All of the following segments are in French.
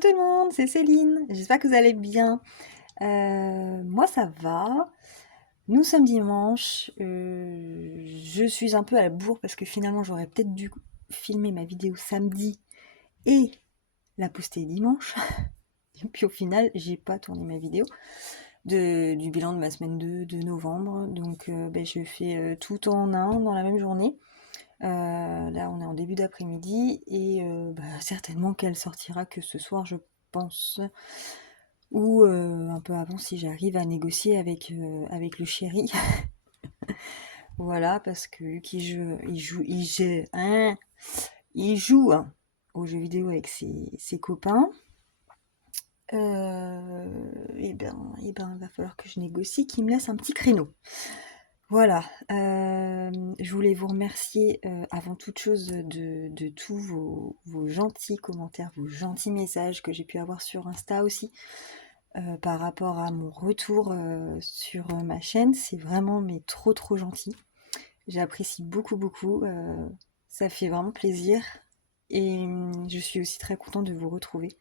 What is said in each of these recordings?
tout le monde, c'est Céline. J'espère que vous allez bien. Moi ça va. Nous sommes dimanche. Je suis un peu à la bourre parce que finalement j'aurais peut-être dû filmer ma vidéo samedi et la poster dimanche. Et puis au final, j'ai pas tourné ma vidéo du bilan de ma semaine 2 de novembre. Donc je fais tout en un dans la même journée. Là, on est en début d'après-midi et certainement qu'elle sortira que ce soir, je pense, ou un peu avant si j'arrive à négocier avec le chéri. Voilà, parce que vu il joue hein, aux jeux vidéo avec ses copains. Il va falloir que je négocie, qu'il me laisse un petit créneau. Voilà, je voulais vous remercier avant toute chose de tous vos gentils commentaires, vos gentils messages que j'ai pu avoir sur Insta aussi par rapport à mon retour sur ma chaîne. C'est vraiment mais trop gentil. J'apprécie beaucoup, ça fait vraiment plaisir et je suis aussi très contente de vous retrouver.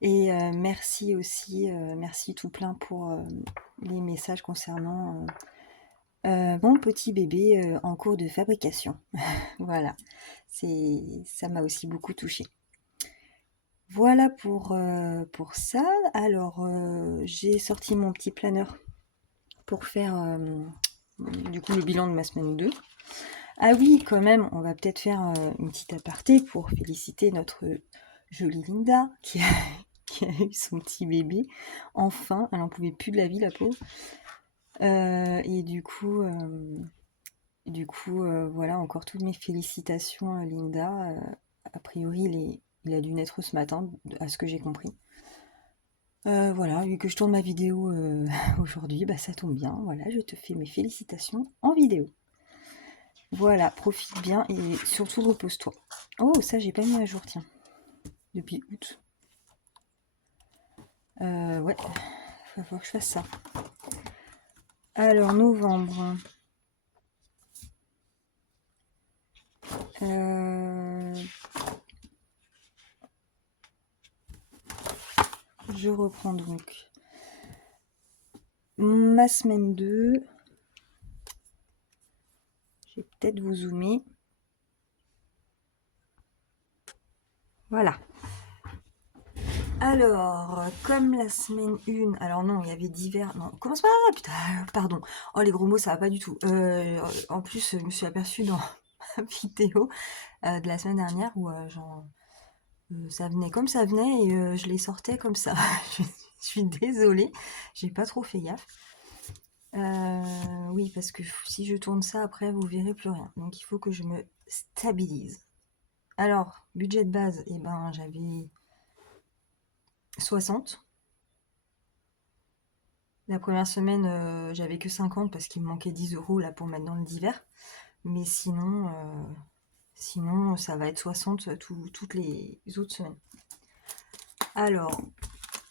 Et merci aussi, merci tout plein pour les messages concernant mon petit bébé en cours de fabrication. Voilà, ça m'a aussi beaucoup touchée. Voilà pour ça. Alors, j'ai sorti mon petit planeur pour faire du coup le bilan de ma semaine 2. Ah oui, quand même, on va peut-être faire une petite aparté pour féliciter notre jolie Linda qui a eu son petit bébé. Enfin, elle n'en pouvait plus de la vie, la pauvre. Et voilà, encore toutes mes félicitations à Linda. A priori, il a dû naître ce matin, à ce que j'ai compris. Voilà, vu que je tourne ma vidéo aujourd'hui, ça tombe bien. Voilà, je te fais mes félicitations en vidéo. Voilà, profite bien et surtout repose-toi. Oh, ça, j'ai pas mis à jour, tiens. Depuis août. Ouais, il va falloir que je fasse ça. Alors, novembre. Je reprends donc ma semaine 2. Je vais peut-être vous zoomer. Voilà. Alors, comme la semaine 1, alors non, il y avait divers. Non, commence pas, putain, pardon. Oh, les gros mots, ça va pas du tout. En plus, je me suis aperçue dans ma vidéo de la semaine dernière où ça venait comme ça venait et je les sortais comme ça. Je suis désolée, j'ai pas trop fait gaffe. Oui, parce que si je tourne ça après, vous verrez plus rien. Donc il faut que je me stabilise. Alors, budget de base, j'avais 60. La première semaine, j'avais que 50 parce qu'il me manquait 10 euros là pour mettre dans le divers. Mais sinon ça va être 60 toutes les autres semaines. Alors,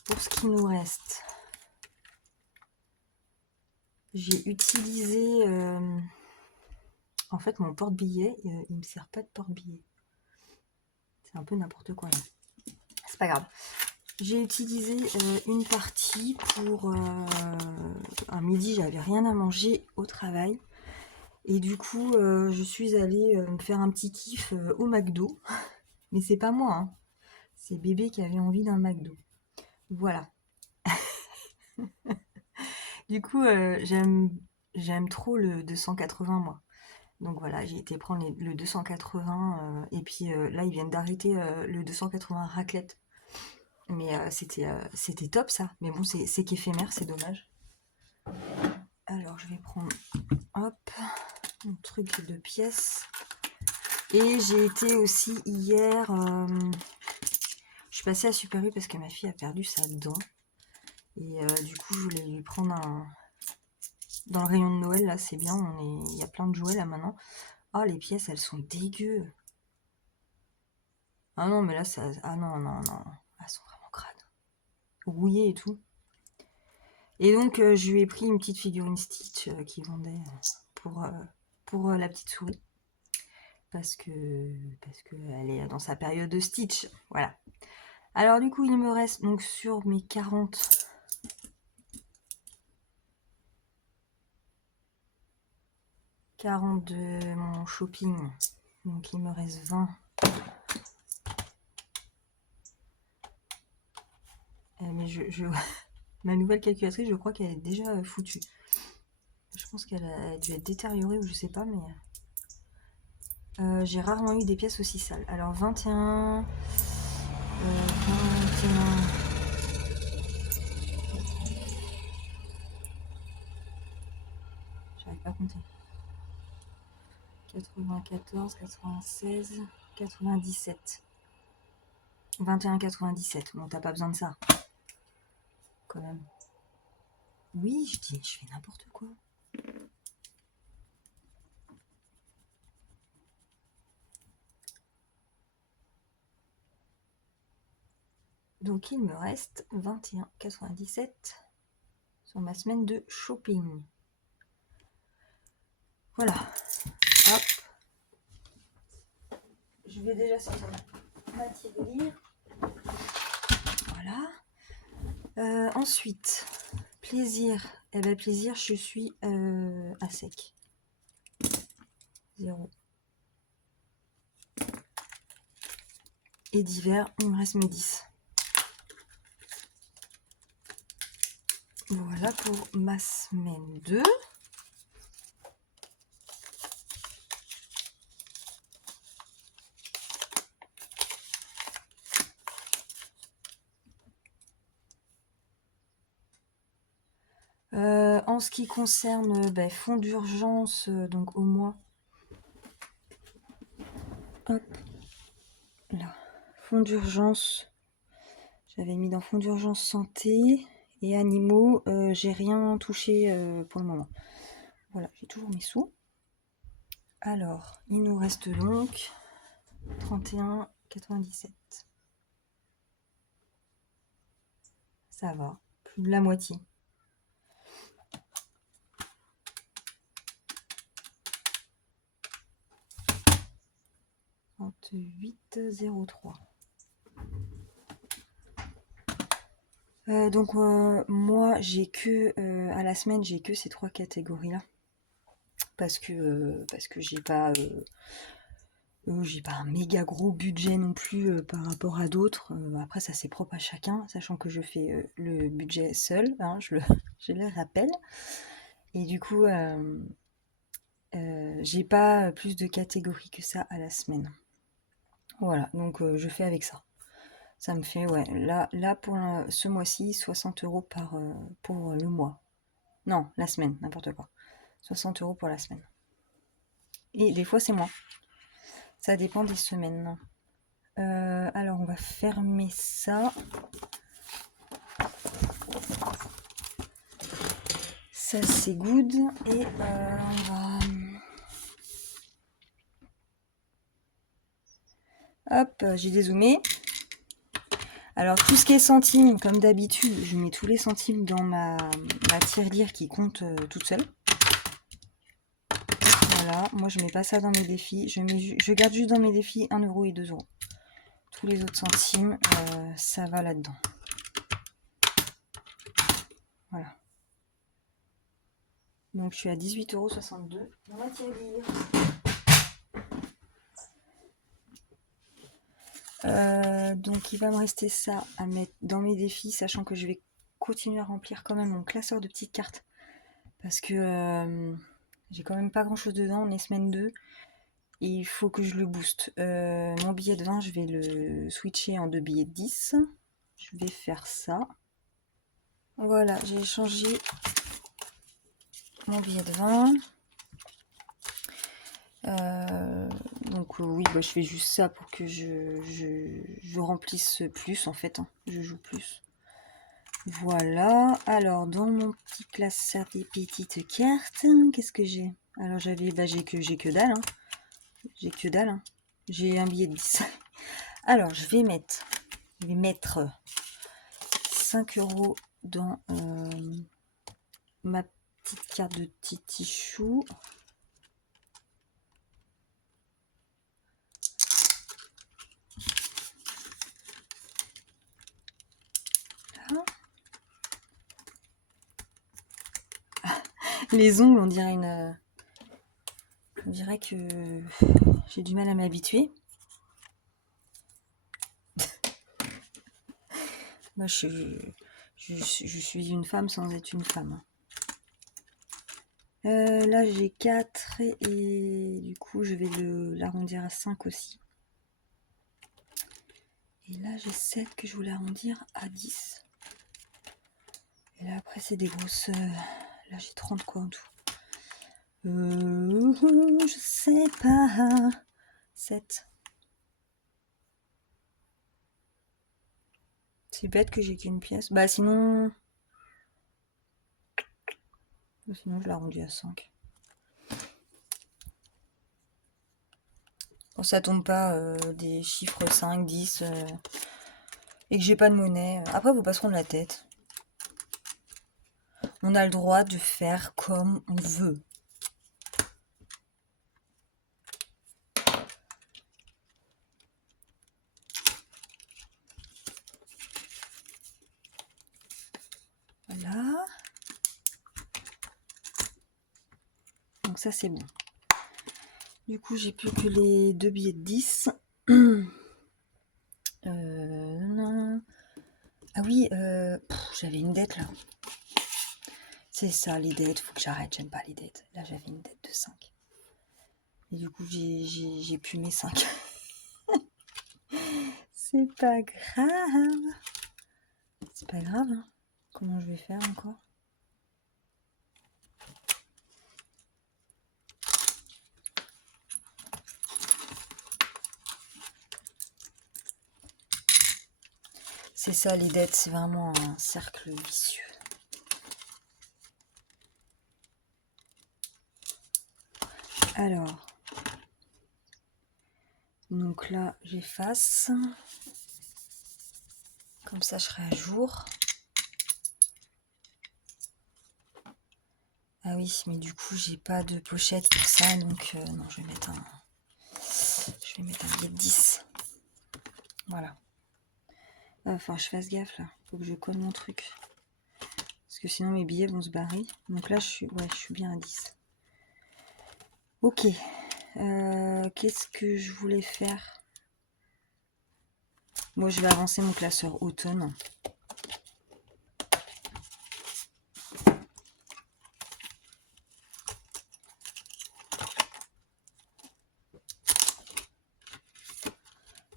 pour ce qui nous reste, j'ai utilisé en fait mon porte-billets. Il me sert pas de porte-billets. C'est un peu n'importe quoi là. C'est pas grave. J'ai utilisé une partie pour un midi, j'avais rien à manger au travail. Et du coup, je suis allée me faire un petit kiff au McDo. Mais c'est pas moi, hein. C'est bébé qui avait envie d'un McDo. Voilà. Du coup, j'aime trop le 280 moi. Donc voilà, j'ai été prendre le 280 et puis là ils viennent d'arrêter le 280 raclette. Mais c'était top ça. Mais bon, c'est qu'éphémère, c'est dommage. Alors je vais prendre hop mon truc de pièces. Et j'ai été aussi hier. Je suis passée à Super U parce que ma fille a perdu sa dent. Et du coup, je voulais lui prendre un. Dans le rayon de Noël, là, c'est bien. Il y a plein de jouets là maintenant. Oh, les pièces, elles sont dégueu. Ah non, mais là, ça. Ah non. Elles sont vraiment crades. Rouillées et tout. Et donc, je lui ai pris une petite figurine Stitch qui vendait pour la petite souris. Parce que elle est dans sa période de Stitch. Voilà. Alors du coup, il me reste donc sur mes 40 de mon shopping. Donc il me reste 20. Mais ma nouvelle calculatrice, je crois qu'elle est déjà foutue. Je pense qu'elle a dû être détériorée ou je sais pas, mais j'ai rarement eu des pièces aussi sales. Alors 21, 21. J'arrive pas à compter. 94, 96, 97. 21, 97. Bon, t'as pas besoin de ça. Quand même. Oui, je fais n'importe quoi. Donc il me reste 21,97 sur ma semaine de shopping. Voilà. Hop. Je vais déjà sortir ma tirelire. Voilà. Ensuite, plaisir. Eh ben plaisir, je suis à sec. 0. Et d'hiver, il me reste mes 10. Voilà pour ma semaine 2. En ce qui concerne fonds d'urgence, donc au mois. Hop. Là. Fonds d'urgence. J'avais mis dans fonds d'urgence santé et animaux. J'ai rien touché pour le moment. Voilà, j'ai toujours mes sous. Alors, il nous reste donc 31,97. Ça va, plus de la moitié. « 38,03 ». Donc moi j'ai que à la semaine j'ai que ces 3 catégories là parce que j'ai pas un méga gros budget non plus par rapport à d'autres. Après ça c'est propre à chacun, sachant que je fais le budget seul, hein, je le rappelle. Et du coup j'ai pas plus de catégories que ça à la semaine. Voilà, donc je fais avec ça. Ça me fait, ouais, là pour ce mois-ci, 60 € pour le mois. Non, la semaine, n'importe quoi. 60 € pour la semaine. Et des fois, c'est moins. Ça dépend des semaines. Alors, on va fermer ça. Ça, c'est good. Et on va... Hop, j'ai dézoomé. Alors, tout ce qui est centimes, comme d'habitude, je mets tous les centimes dans ma tirelire qui compte toute seule. Voilà, moi je mets pas ça dans mes défis, je garde juste dans mes défis 1 € et 2 €. Tous les autres centimes, ça va là-dedans. Voilà. Donc je suis à 18,62 € dans ma tirelire. Donc il va me rester ça à mettre dans mes défis, sachant que je vais continuer à remplir quand même mon classeur de petites cartes. Parce que j'ai quand même pas grand chose dedans, on est semaine 2. Et il faut que je le booste. Mon billet de 20, je vais le switcher en 2 billets de 10. Je vais faire ça. Voilà, j'ai échangé mon billet de 20. Donc oui, je fais juste ça pour que je remplisse plus en fait. Hein. Je joue plus. Voilà. Alors, dans mon petit classeur des petites cartes, qu'est-ce que j'ai? Alors, j'ai que dalle. Hein. J'ai que dalle. Hein. J'ai un billet de 10. Alors, je vais mettre 5 € dans ma petite carte de Titi Chou. Les ongles, on dirait que j'ai du mal à m'habituer. Moi, je suis une femme sans être une femme. Là, j'ai 4 et du coup, je vais l'arrondir à 5 aussi. Et là, j'ai 7 que je voulais arrondir à 10. Et là, après, c'est des grosses... là, j'ai 30 quoi en tout. Je sais pas. 7. C'est bête que j'ai qu'une pièce. Bah sinon... Sinon, je l'arrondis à 5. Quand ça tombe pas des chiffres 5, 10 et que j'ai pas de monnaie. Après, vous passeront de la tête. On a le droit de faire comme on veut. Voilà. Donc ça, c'est bon. Du coup, j'ai plus que les 2 billets de 10. Non. Ah oui, j'avais une dette là. C'est ça, les dettes, faut que j'arrête, j'aime pas les dettes. Là, j'avais une dette de 5. Et du coup, j'ai plus mes 5. C'est pas grave. C'est pas grave, hein. Comment je vais faire encore? C'est ça, les dettes, c'est vraiment un cercle vicieux. Alors, donc là, j'efface. Comme ça, je serai à jour. Ah oui, mais du coup, j'ai pas de pochette pour ça, donc non, je vais mettre un billet de 10. Voilà. Enfin, je fasse gaffe là. Faut que je colle mon truc. Parce que sinon, mes billets vont se barrer. Donc là, je suis bien à 10. Ok. Qu'est-ce que je voulais faire? Moi, je vais avancer mon classeur automne.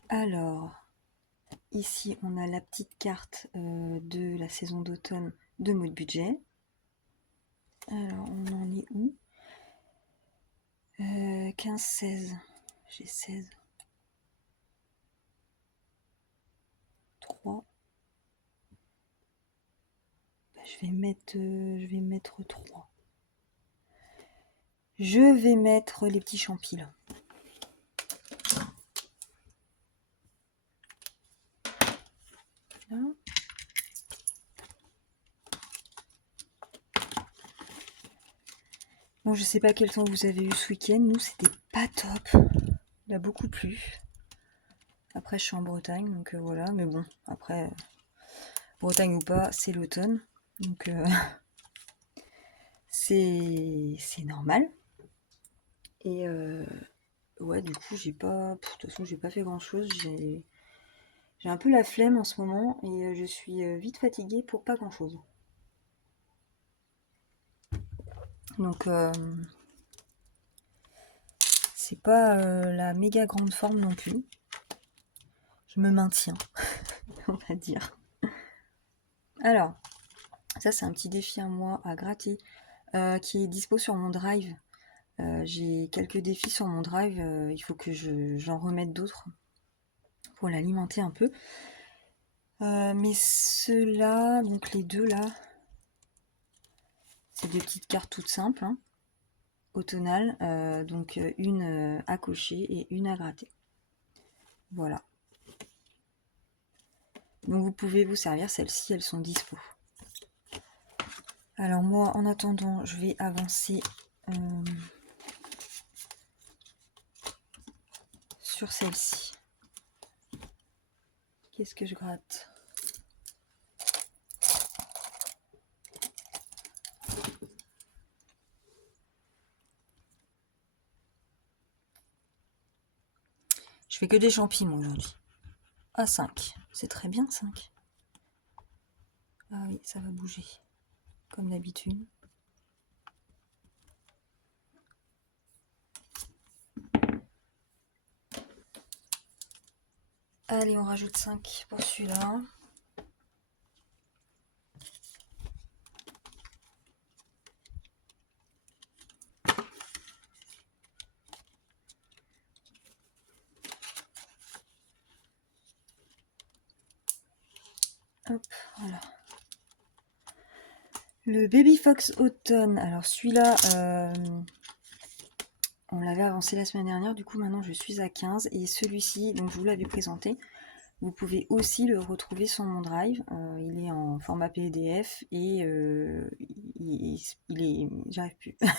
Alors, ici, on a la petite carte de la saison d'automne de mode budget. Alors, on en est où? 15, 16. J'ai 16. 3. Bah, je vais mettre 3. Je vais mettre les petits champis là. Là. Bon, je sais pas quel temps vous avez eu ce week-end. Nous, c'était pas top. Il a beaucoup plu. Après, je suis en Bretagne, donc voilà. Mais bon, après, Bretagne ou pas, c'est l'automne. Donc, c'est normal. Et ouais, du coup, j'ai pas... De toute façon, j'ai pas fait grand-chose. J'ai un peu la flemme en ce moment et je suis vite fatiguée pour pas grand-chose. Donc, c'est pas la méga grande forme non plus. Je me maintiens, on va dire. Alors, ça c'est un petit défi à moi à gratter qui est dispo sur mon drive. J'ai quelques défis sur mon drive, il faut que j'en remette d'autres pour l'alimenter un peu. Mais ceux-là, donc les deux là, c'est des petites cartes toutes simples, hein, automnales, donc une à cocher et une à gratter. Voilà. Donc vous pouvez vous servir, celles-ci, elles sont dispo. Alors moi, en attendant, je vais avancer sur celle-ci. Qu'est-ce que je gratte? Je fais que des champignons aujourd'hui. Ah, 5. C'est très bien, 5. Ah oui, ça va bouger. Comme d'habitude. Allez, on rajoute 5 pour celui-là. Hop, voilà. Le Baby Fox Automne. Alors celui-là, on l'avait avancé la semaine dernière. Du coup, maintenant, je suis à 15. Et celui-ci, donc je vous l'avais présenté. Vous pouvez aussi le retrouver sur mon drive. Il est en format PDF et il est... J'arrive plus à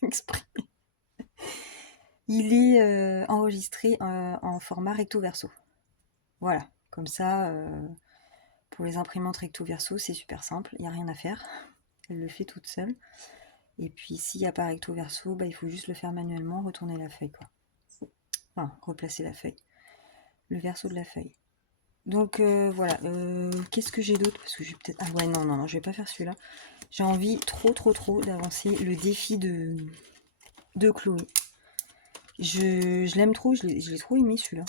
exprimer. Il est enregistré en format recto verso. Voilà, comme ça, pour les imprimantes recto verso, c'est super simple, il n'y a rien à faire. Elle le fait toute seule. Et puis s'il n'y a pas recto verso, bah, il faut juste le faire manuellement, retourner la feuille, quoi. Enfin, replacer la feuille. Le verso de la feuille. Donc voilà, qu'est-ce que j'ai d'autre? Parce que j'ai peut-être... Ah ouais, non, je vais pas faire celui-là. J'ai envie trop d'avancer le défi de Chloé. Je l'aime trop, je l'ai trop aimé celui-là.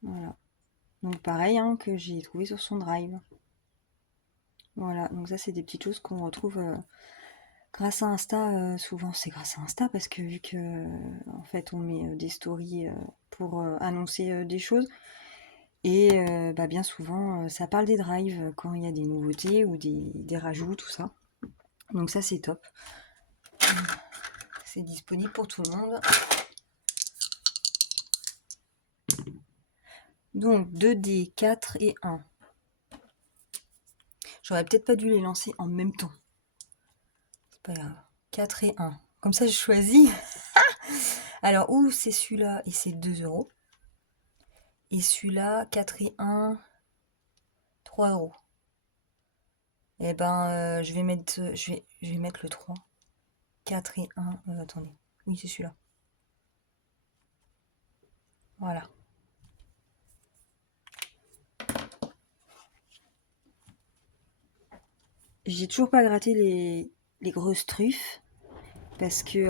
Voilà. Donc pareil, hein, que j'ai trouvé sur son drive. Voilà, donc ça c'est des petites choses qu'on retrouve grâce à Insta. Souvent c'est grâce à Insta parce que vu que en fait on met des stories pour annoncer des choses. Et bah, bien souvent, ça parle des drives quand il y a des nouveautés ou des rajouts, tout ça. Donc ça, c'est top. C'est disponible pour tout le monde. Donc 2D, 4 et 1. J'aurais peut-être pas dû les lancer en même temps. C'est pas grave. 4 et 1. Comme ça, je choisis. Alors, ou c'est celui-là et c'est 2 €. Et celui-là, 4 et 1, 3 €. Eh ben, je vais mettre le 3. 4 et 1. Attendez. Oui, c'est celui-là. Voilà. J'ai toujours pas gratté les grosses truffes parce que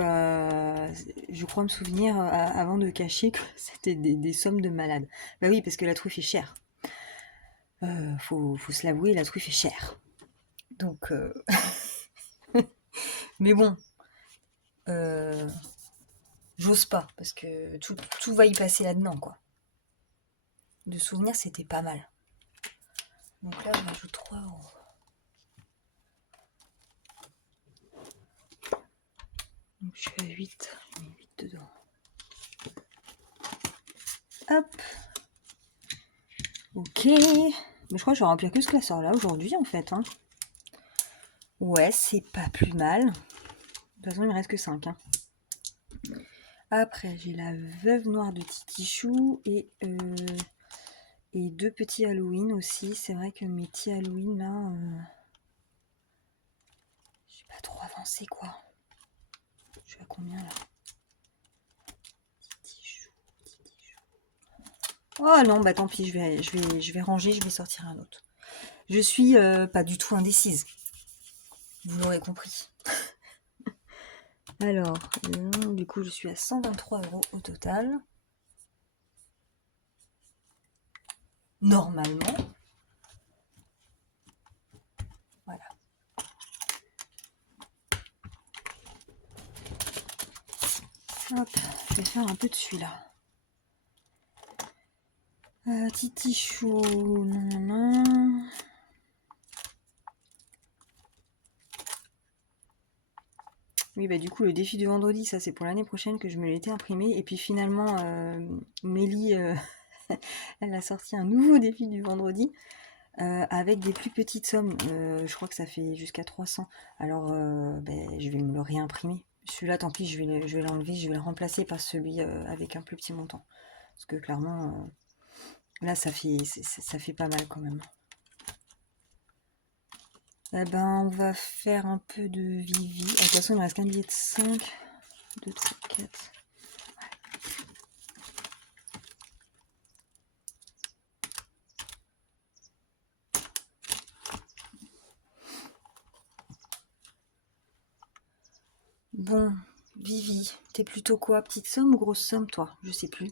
je crois me souvenir avant de cacher que c'était des sommes de malades. Bah oui, parce que la truffe est chère. Faut se l'avouer, la truffe est chère. Donc, mais bon, j'ose pas parce que tout va y passer là-dedans, quoi. De souvenir, c'était pas mal. Donc là, je rajoute 3 €. Donc je suis à 8, je mets 8 dedans. Hop. Ok. Mais je crois que je vais remplir que ce classeur là aujourd'hui en fait. Hein. Ouais, c'est pas plus mal. De toute façon, il me reste que 5. Hein. Après, j'ai la veuve noire de Titi Chou et 2 petits Halloween aussi. C'est vrai que mes petits Halloween là, j'ai pas trop avancé quoi. Je suis à combien là? Titi Chou. Oh non, bah tant pis, je vais ranger, je vais sortir un autre. Je suis pas du tout indécise. Vous l'aurez compris. Alors, du coup, je suis à 123 € au total. Normalement. Voilà. Hop, je vais faire un peu de celui-là. Titi Chou, non. Oui, bah du coup, le défi du vendredi, ça c'est pour l'année prochaine que je me l'étais imprimé. Et puis finalement, Mélie, elle a sorti un nouveau défi du vendredi avec des plus petites sommes. Je crois que ça fait jusqu'à 300. Alors, je vais me le réimprimer. Celui-là, tant pis, je vais l'enlever, je vais le remplacer par celui avec un plus petit montant. Parce que clairement, là, ça fait pas mal quand même. Eh ben, on va faire un peu de Vivi. De toute façon, il me reste qu'un billet de 5. 2, 3, 4. Bon, Vivi, t'es plutôt quoi? Petite somme ou grosse somme, toi? Je sais plus.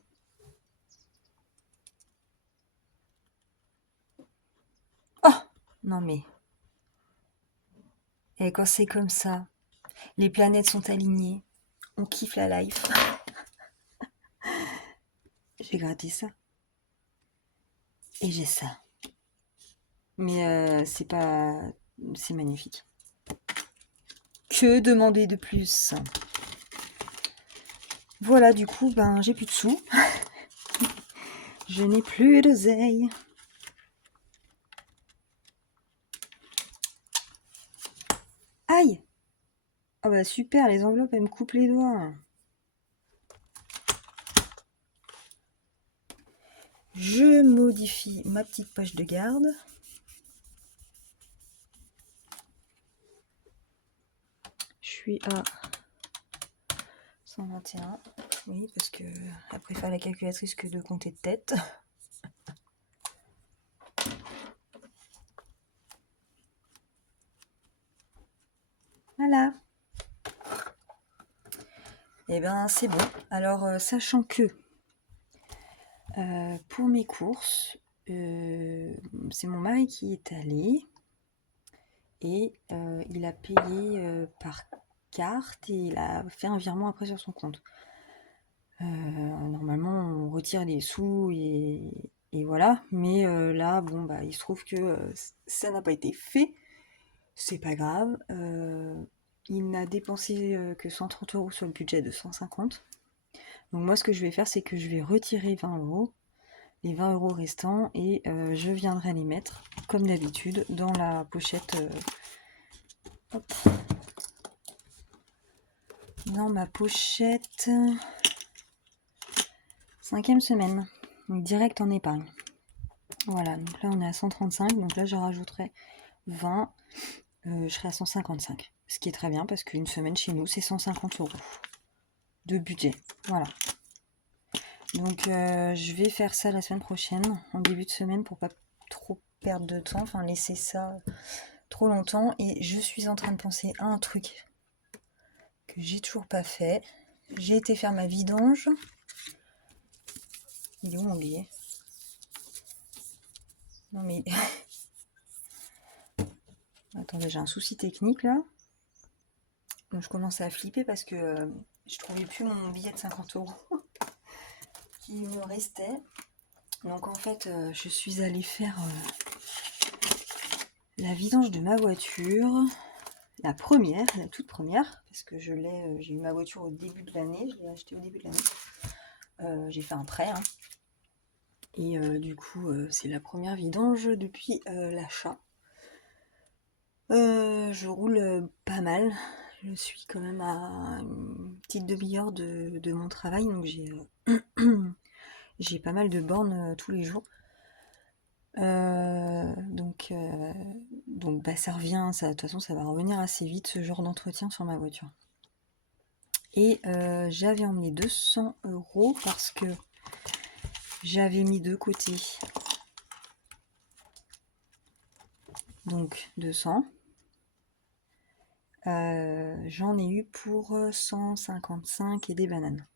Oh! Non mais, et quand c'est comme ça, les planètes sont alignées, on kiffe la life. J'ai gratté ça. Et j'ai ça. Mais c'est pas... C'est magnifique. Que demander de plus? Voilà, du coup, ben j'ai plus de sous. Je n'ai plus d'oseille. Aïe! Ah bah super, les enveloppes, elles me coupent les doigts. Je modifie ma petite poche de garde. Je suis à 121. Oui, parce que elle préfère la calculatrice que de compter de tête. Voilà. Et ben c'est bon. Alors, sachant que pour mes courses, c'est mon mari qui est allé et il a payé par carte et il a fait un virement après sur son compte. Normalement, on retire les sous et voilà. Mais là, bon, bah, il se trouve que ça n'a pas été fait. C'est pas grave. Il n'a dépensé que 130 euros sur le budget de 150. Donc moi, ce que je vais faire, c'est que je vais retirer 20 euros, les 20 euros restants, et je viendrai les mettre, comme d'habitude, dans la pochette. Hop, dans ma pochette 5e semaine. Donc direct en épargne. Voilà, donc là on est à 135, donc là je rajouterai 20, je serai à 155. Ce qui est très bien parce qu'une semaine chez nous c'est 150 euros de budget. Voilà. Donc je vais faire ça la semaine prochaine, en début de semaine, pour pas trop perdre de temps, enfin laisser ça trop longtemps. Et je suis en train de penser à un truc que j'ai toujours pas fait. J'ai été faire ma vidange. Il est où mon billet? Non mais... Attendez, j'ai un souci technique là. Donc je commençais à flipper parce que je trouvais plus mon billet de 50 euros qui me restait. Donc en fait, je suis allée faire la vidange de ma voiture. La première, la toute première, parce que j'ai eu ma voiture au début de l'année, je l'ai achetée au début de l'année. J'ai fait un prêt, hein. Et du coup, c'est la première vidange depuis l'achat. Je roule pas mal. Je suis quand même à une petite demi-heure de mon travail, donc j'ai pas mal de bornes tous les jours. Donc bah, ça revient, de toute façon ça va revenir assez vite ce genre d'entretien sur ma voiture. Et j'avais emmené 200 euros parce que j'avais mis de côté donc 200. J'en ai eu pour 155 et des bananes.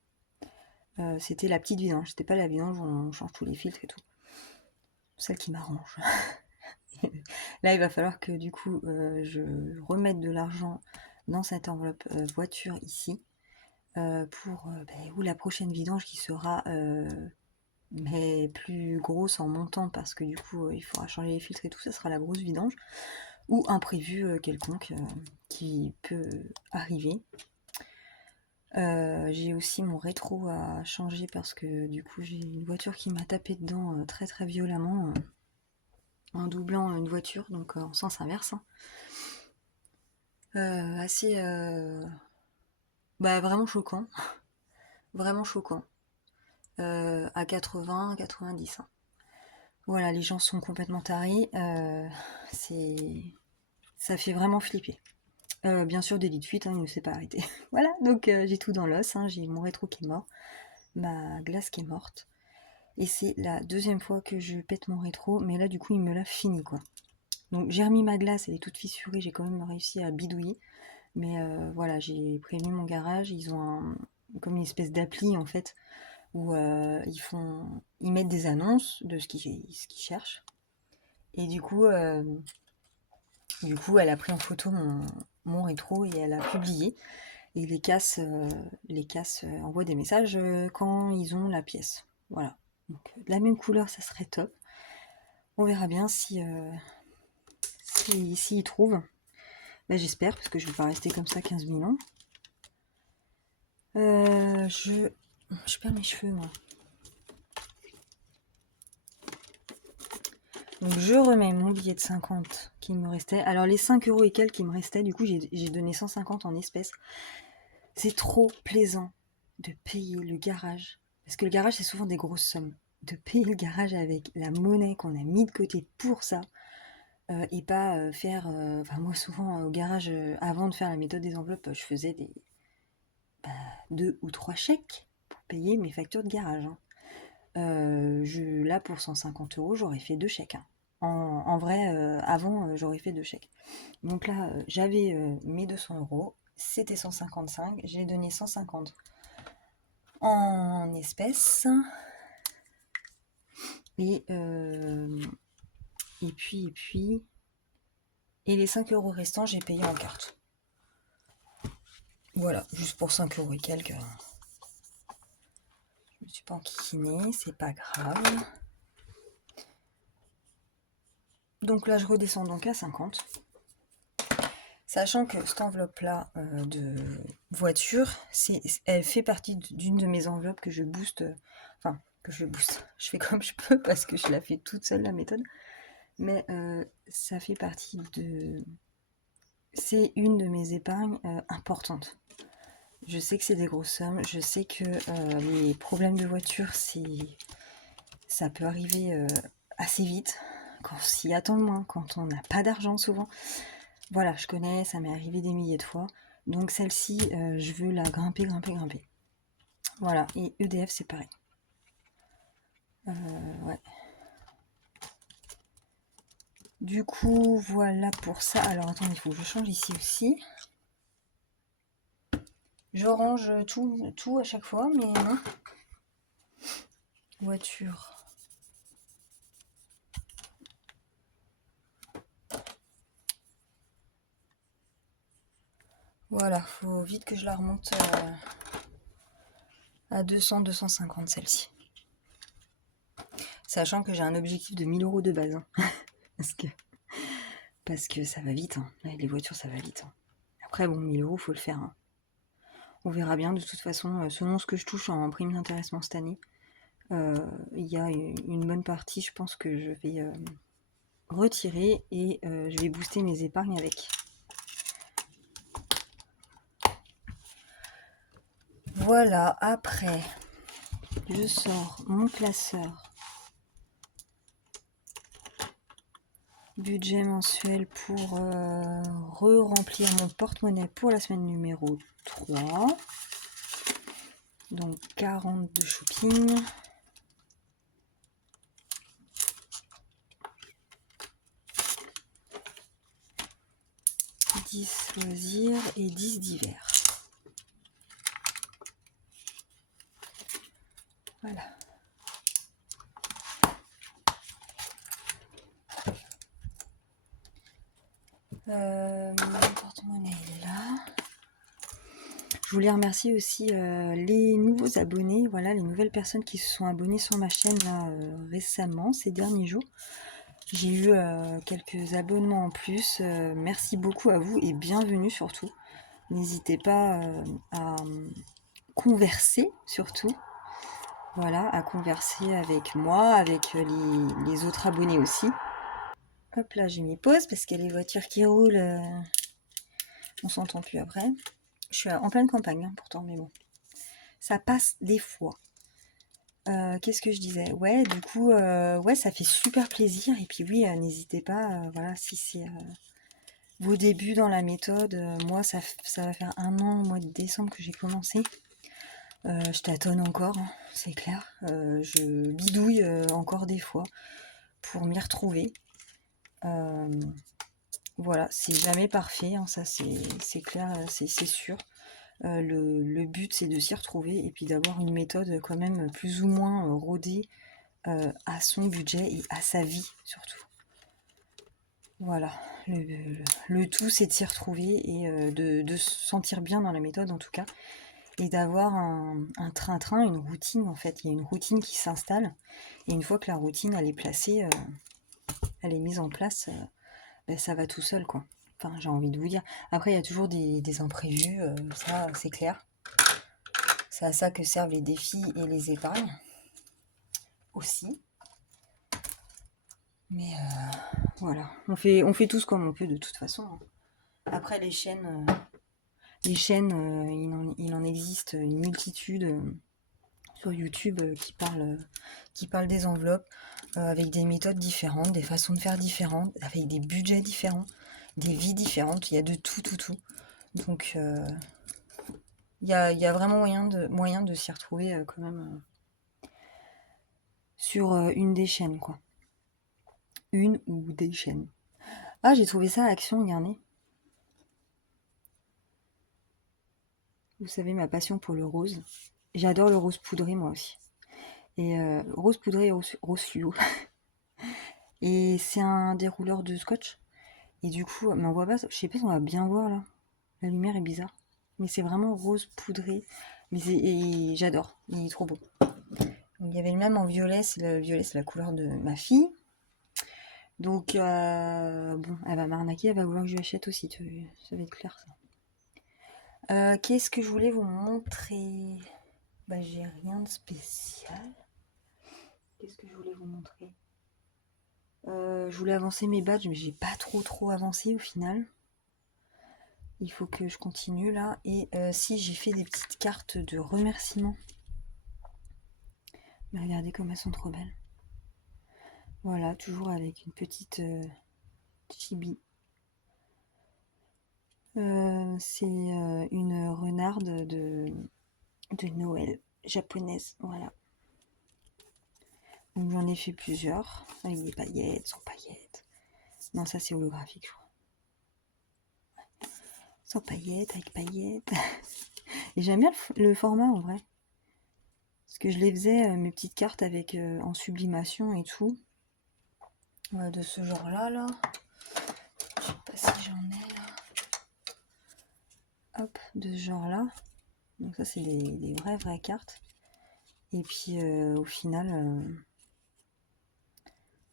C'était la petite vidange, c'était pas la vidange où on change tous les filtres et tout. Celle qui m'arrange. Là, il va falloir que du coup, je remette de l'argent dans cette enveloppe voiture ici pour ou la prochaine vidange qui sera mais plus grosse en montant parce que du coup, il faudra changer les filtres et tout, ça sera la grosse vidange ou imprévu quelconque qui peut arriver. J'ai aussi mon rétro à changer parce que du coup, j'ai une voiture qui m'a tapé dedans très très violemment. En doublant une voiture, donc en sens inverse, hein. Assez vraiment choquant, vraiment choquant. À 80, 90, hein. Voilà, les gens sont complètement tarés. Ça fait vraiment flipper. Bien sûr, délit de fuite, hein, il ne s'est pas arrêté. Voilà, donc j'ai tout dans l'os, hein. J'ai mon rétro qui est mort, ma glace qui est morte. Et c'est la deuxième fois que je pète mon rétro, mais là du coup il me l'a fini quoi. Donc j'ai remis ma glace, elle est toute fissurée, j'ai quand même réussi à bidouiller. Mais voilà, j'ai prévenu mon garage, ils ont comme une espèce d'appli en fait, où ils mettent des annonces de ce qu'ils cherchent. Et du coup, elle a pris en photo mon rétro et elle a publié. Et les casses envoient des messages quand ils ont la pièce. Voilà. Donc, de la même couleur, ça serait top. On verra bien s'ils trouvent. Ben, j'espère, parce que je ne vais pas rester comme ça 15 000 ans. Je perds mes cheveux, moi. Donc, je remets mon billet de 50 qui me restait. Alors, les 5 euros et quelques qui me restaient, du coup, j'ai donné 150 en espèces. C'est trop plaisant de payer le garage. Parce que le garage, c'est souvent des grosses sommes. De payer le garage avec la monnaie qu'on a mis de côté pour ça. Et pas faire... Enfin, moi, souvent, au garage, avant de faire la méthode des enveloppes, je faisais 2 ou 3 chèques pour payer mes factures de garage. Hein. Là, pour 150 euros, j'aurais fait 2 chèques. Hein. En vrai, avant, j'aurais fait 2 chèques. Donc là, j'avais mes 200 euros. C'était 155. J'ai donné 150 en espèces. Et puis. Et les 5 euros restants, j'ai payé en carte. Voilà, juste pour 5 euros et quelques. Je me suis pas enquiquinée, c'est pas grave. Donc là, je redescends donc à 50. Sachant que cette enveloppe-là de voiture, elle fait partie d'une de mes enveloppes que je booste. Enfin, que je booste. Je fais comme je peux parce que je la fais toute seule, la méthode. Mais ça fait partie de... C'est une de mes épargnes importantes. Je sais que c'est des grosses sommes. Je sais que les problèmes de voiture, ça peut arriver assez vite. Quand on s'y attend moins, quand on n'a pas d'argent souvent. Voilà, je connais, ça m'est arrivé des milliers de fois. Donc celle-ci, je veux la grimper. Voilà, et EDF, c'est pareil. Ouais. Du coup, voilà pour ça. Alors attendez, il faut que je change ici aussi. Je range tout à chaque fois, mais non. Voiture. Voilà, faut vite que je la remonte à 200, 250 celle-ci. Sachant que j'ai un objectif de 1000 euros de base. Hein. parce que ça va vite. Hein. Les voitures, ça va vite. Hein. Après, bon, 1000 euros, faut le faire. Hein. On verra bien. De toute façon, selon ce que je touche en prime d'intéressement cette année, il y a une bonne partie, je pense que je vais retirer et je vais booster mes épargnes avec. Voilà, après, je sors mon classeur. Budget mensuel pour re-remplir mon porte-monnaie pour la semaine numéro 3. Donc 40 de shopping. 10 loisirs et 10 divers. Voilà. Mon porte-monnaie est là. Je voulais remercier aussi les nouveaux abonnés, voilà, les nouvelles personnes qui se sont abonnées sur ma chaîne là récemment, ces derniers jours. J'ai eu quelques abonnements en plus. Merci beaucoup à vous et bienvenue surtout. N'hésitez pas à converser surtout. Voilà, à converser avec moi, avec les autres abonnés aussi. Hop là, j'ai mis pause parce qu'il y a les voitures qui roulent. On s'entend plus après. Je suis en pleine campagne hein, pourtant, mais bon. Ça passe des fois. Qu'est-ce que je disais? Ouais, du coup, ouais, ça fait super plaisir. Et puis oui, n'hésitez pas, voilà, si c'est vos débuts dans la méthode. Moi, ça va faire 1 an, au mois de décembre, que j'ai commencé. Je tâtonne encore, hein, c'est clair. Je bidouille encore des fois pour m'y retrouver. voilà, c'est jamais parfait, hein, ça c'est clair, c'est sûr. Le but, c'est de s'y retrouver et puis d'avoir une méthode quand même plus ou moins rodée à son budget et à sa vie surtout. Voilà, le tout, c'est de s'y retrouver et de se sentir bien dans la méthode en tout cas, et d'avoir un train-train, une routine en fait. Il y a une routine qui s'installe, et une fois que la routine elle est placée, elle est mise en place, ben, ça va tout seul quoi. Enfin, j'ai envie de vous dire. Après, il y a toujours des imprévus, ça c'est clair. C'est à ça que servent les défis et les épargnes aussi. Mais voilà, on fait tous comme on peut de toute façon, hein. Après, il en existe une multitude sur YouTube qui parlent des enveloppes avec des méthodes différentes, des façons de faire différentes, avec des budgets différents, des vies différentes. Il y a de tout, tout, tout. Donc, il y a vraiment moyen de s'y retrouver quand même sur une des chaînes, quoi. Une ou des chaînes. Ah, j'ai trouvé ça à Action, regardez. Vous savez, ma passion pour le rose. J'adore le rose poudré, moi aussi. Et rose poudré et rose fluo. Et c'est un dérouleur de scotch. Et du coup, mais on voit pas, je sais pas si on va bien voir là. La lumière est bizarre. Mais c'est vraiment rose poudré. Et j'adore, il est trop beau. Donc, il y avait le même en violet, le violet c'est la couleur de ma fille. Donc bon, elle va m'arnaquer, elle va vouloir que je lui achète aussi, ça va être clair ça. Qu'est-ce que je voulais vous montrer? Bah j'ai rien de spécial. Qu'est-ce que je voulais vous montrer? Je voulais avancer mes badges, mais j'ai pas trop avancé au final. Il faut que je continue là. Et si j'ai fait des petites cartes de remerciements. Mais regardez comme elles sont trop belles. Voilà, toujours avec une petite chibi. C'est une renarde de Noël japonaise. Voilà. Donc j'en ai fait plusieurs, avec des paillettes, sans paillettes. Non, ça c'est holographique, je crois. Sans paillettes, avec paillettes. Et j'aime bien le format en vrai. Parce que je les faisais, mes petites cartes avec en sublimation et tout. De ce genre-là, là. Je sais pas si j'en ai là. Hop, de ce genre-là. Donc ça c'est des vraies cartes. Et puis au final,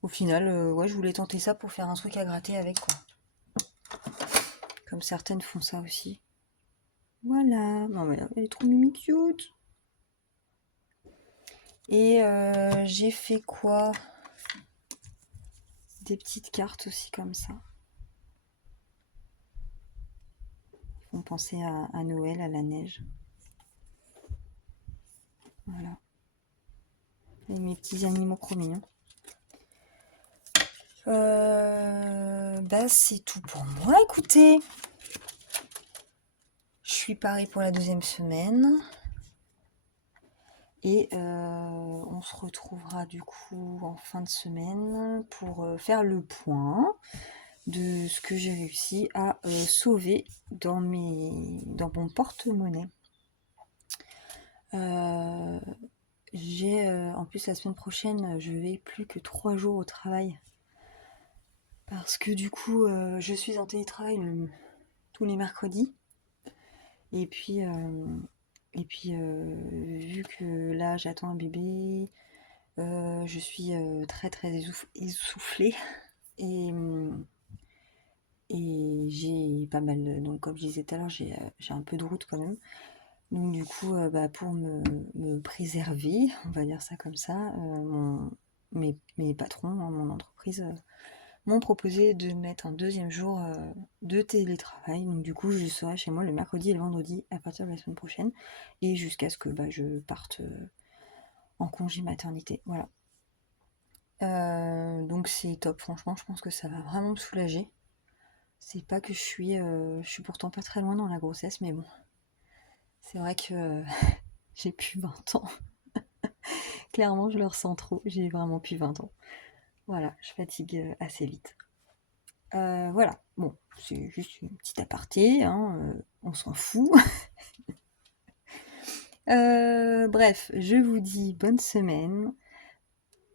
ouais, je voulais tenter ça pour faire un truc à gratter avec, quoi. Comme certaines font ça aussi. Voilà. Non, mais elle est trop mimi cute. Et j'ai fait quoi? Des petites cartes aussi comme ça. Ils font penser à Noël, à la neige. Voilà. Et mes petits animaux trop mignons. Bah c'est tout pour moi, écoutez. Je suis parée pour la 2e semaine. Et on se retrouvera du coup en fin de semaine pour faire le point de ce que j'ai réussi à sauver dans mon porte-monnaie. En plus la semaine prochaine, je vais plus que 3 jours au travail. Parce que du coup, je suis en télétravail tous les mercredis. Et puis, vu que là j'attends un bébé, je suis très essoufflée et, j'ai pas mal, donc comme je disais tout à l'heure, j'ai un peu de route quand même. Donc du coup, pour me préserver, on va dire ça comme ça, mes patrons, hein, mon entreprise, m'ont proposé de mettre un 2e jour de télétravail. Donc du coup, je serai chez moi le mercredi et le vendredi à partir de la semaine prochaine, et jusqu'à ce que je parte en congé maternité. Voilà. Donc c'est top, franchement, je pense que ça va vraiment me soulager. C'est pas que je suis pourtant pas très loin dans la grossesse, mais bon, c'est vrai que j'ai plus 20 ans. Clairement, je le ressens trop, j'ai vraiment plus 20 ans. Voilà, je fatigue assez vite. Voilà, bon, c'est juste une petite aparté, hein, on s'en fout. Bref, je vous dis bonne semaine,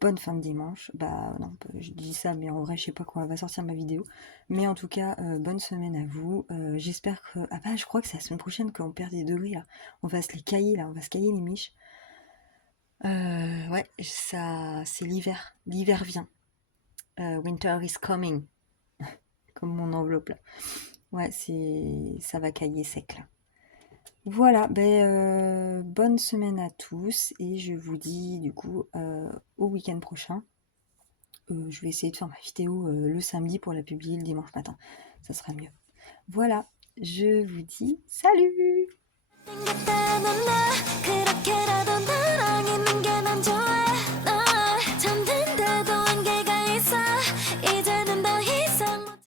bonne fin de dimanche. Bah non, je dis ça, mais en vrai, je sais pas quand va sortir ma vidéo. Mais en tout cas, bonne semaine à vous. J'espère que... Ah bah, je crois que c'est la semaine prochaine qu'on perd des degrés, là. On va se les cailler, là, on va se cailler les miches. Ouais, ça, c'est l'hiver. L'hiver vient. Winter is coming, comme mon enveloppe, là. Ouais, ça va cailler sec, là. Voilà, bonne semaine à tous et je vous dis du coup au week-end prochain. Je vais essayer de faire ma vidéo le samedi pour la publier le dimanche matin. Ça sera mieux. Voilà, je vous dis salut!